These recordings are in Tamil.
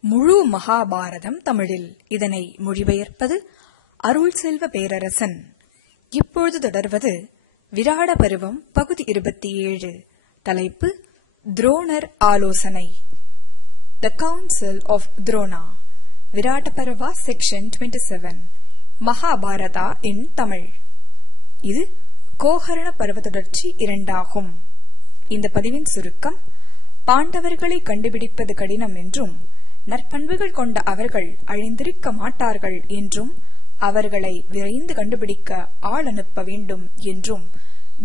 முழு மகாபாரதம் தமிழில். இதனை மொழிபெயர்ப்பது அருள் செல்வ பேரரசன். இப்பொழுது தொடர்வது விராட பருவம் பகுதி இருபத்தி ஏழு. தலைப்பு துரோணர் ஆலோசனை. The council of Drona Virata Parva section twenty seven Mahabharata in Tamil. இது கோகரண பருவ தொடர்ச்சி இரண்டாகும். இந்த பதிவின் சுருக்கம் பாண்டவர்களை கண்டுபிடிப்பது கடினம் என்றும் நற்பண்புகள் கொண்ட அவர்கள் அழிந்திருக்க மாட்டார்கள் என்றும் அவர்களை விரைந்து கண்டுபிடிக்க ஆள் அனுப்ப வேண்டும் என்றும்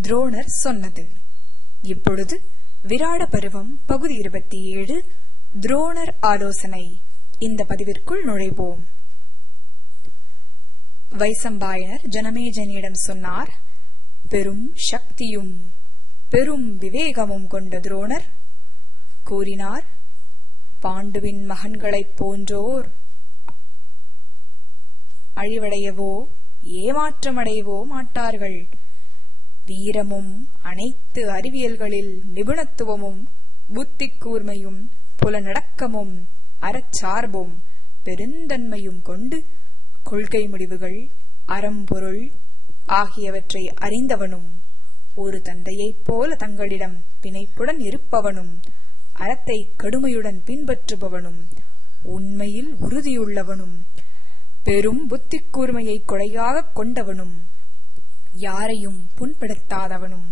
துரோணர் சொன்னது. இப்பொழுது விராட பருவம் பகுதி இருபத்தி ஏழு துரோணர் ஆலோசனை. இந்த பதிவிற்குள் நுழைவோம். வைசம்பாயனர் ஜனமேஜனிடம் சொன்னார் பெரும் சக்தியும் பெரும் விவேகமும் கொண்ட துரோணர் கூறினார் பாண்டுவின் மகன்களைப் போன்றோர் அழிவடையவோ ஏமாற்றமடையவோ மாட்டார்கள். வீரமும் அனைத்து அறிவியல்களில் நிபுணத்துவமும் புத்தி கூர்மையும் புலநடக்கமும் அறச்சார்பும் பெருந்தன்மையும் கொண்டு கொள்கை முடிவுகள் அறம்பொருள் ஆகியவற்றை அறிந்தவனும் ஒரு தந்தையைப் போல தங்களிடம் பிணைப்புடன் இருப்பவனும் அறத்தை கடுமையுடன் பின்பற்றுபவனும் உண்மையில் உறுதியுள்ளவனும் பெரும் புத்தி கூர்மையை கொடையாகக் கொண்டவனும் யாரையும் புண்படுத்தாதவனும்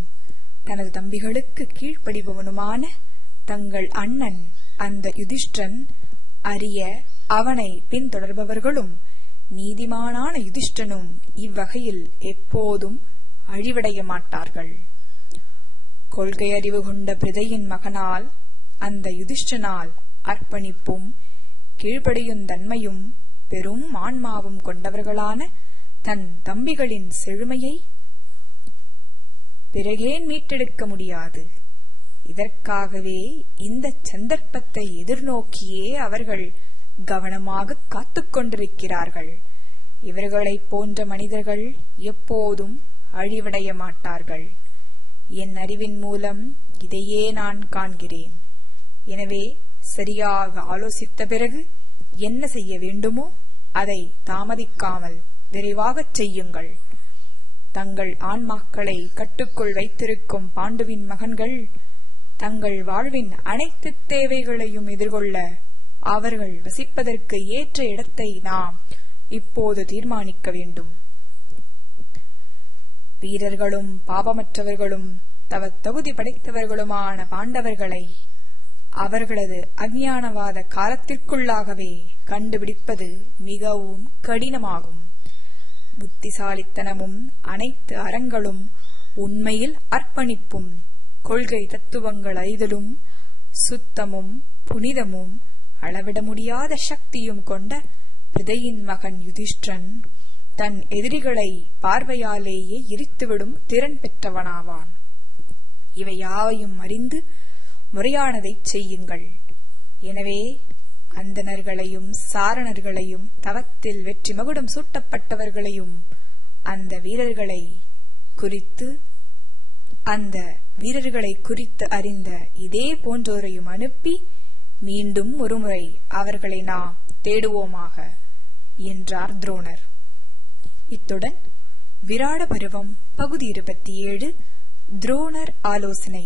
தனது தம்பிகளுக்கு கீழ்ப்படிபவனுமான தங்கள் அண்ணன் அந்த யுதிஷ்டன் அறிய அவனை பின்தொடர்பவர்களும் நீதிமானான யுதிஷ்டனும் இவ்வகையில் எப்போதும் அழிவடைய மாட்டார்கள். கொள்கை அறிவு கொண்ட பிரதையின் மகனால் அந்த யுதிஷ்டனால் அர்ப்பணிப்பும் கீழ்படியும் தன்மையும் பெரும் ஆன்மாவும் கொண்டவர்களான தன் தம்பிகளின் செழுமையை பிறகேன் மீட்டெடுக்க முடியாது. இதற்காகவே இந்த சந்தர்ப்பத்தை எதிர்நோக்கியே அவர்கள் கவனமாக காத்துக் கொண்டிருக்கிறார்கள். இவர்களைப் போன்ற மனிதர்கள் எப்போதும் அழிவடைய மாட்டார்கள். என் அறிவின் மூலம் இதையே நான் காண்கிறேன். எனவே சரியாக ஆலோசித்த பிறகு என்ன செய்ய வேண்டுமோ அதை தாமதிக்காமல் விரைவாகச் செய்யுங்கள். தங்கள் ஆன்மாக்களை கட்டுக்குள் வைத்திருக்கும் பாண்டுவின் மகன்கள் தங்கள் வாழ்வின் அனைத்து தேவைகளையும் எதிர்கொள்ள அவர்கள் வசிப்பதற்கு ஏற்ற இடத்தை நாம் இப்போது தீர்மானிக்க வேண்டும். வீரர்களும் பாவமற்றவர்களும் தவ தகுதி படைத்தவர்களுமான பாண்டவர்களை அவர்களது அஞ்ஞானவாத காலத்திற்குள்ளாகவே கண்டுபிடிப்பது மிகவும் கடினமாகும். புத்திசாலித்தனமும் அனைத்து அறங்களும் உண்மையில் அர்ப்பணிப்பும் கொள்கை தத்துவங்கள் ஐதலும் சுத்தமும் புனிதமும் அளவிட முடியாத சக்தியும் கொண்ட பிரதையின் மகன் யுதிஷ்டன் தன் எதிரிகளை பார்வையாலேயே எரித்துவிடும் திறன் பெற்றவனாவான். இவை யாவையும் அறிந்து முறையானதைச் செய்யுங்கள். எனவே அந்தணர்களையும் சாரணர்களையும் தவத்தில் வெற்றி மகுடம் சூட்டப்பட்டவர்களையும் அந்த வீரர்களை குறித்து அந்த வீரர்களை குறித்து அறிந்த இதே போன்றோரையும் அனுப்பி மீண்டும் ஒருமுறை அவர்களை நாம் தேடுவோமாக என்றார் துரோணர். இத்துடன் விராட பருவம் பகுதி இருபத்தி ஏழு துரோணர் ஆலோசனை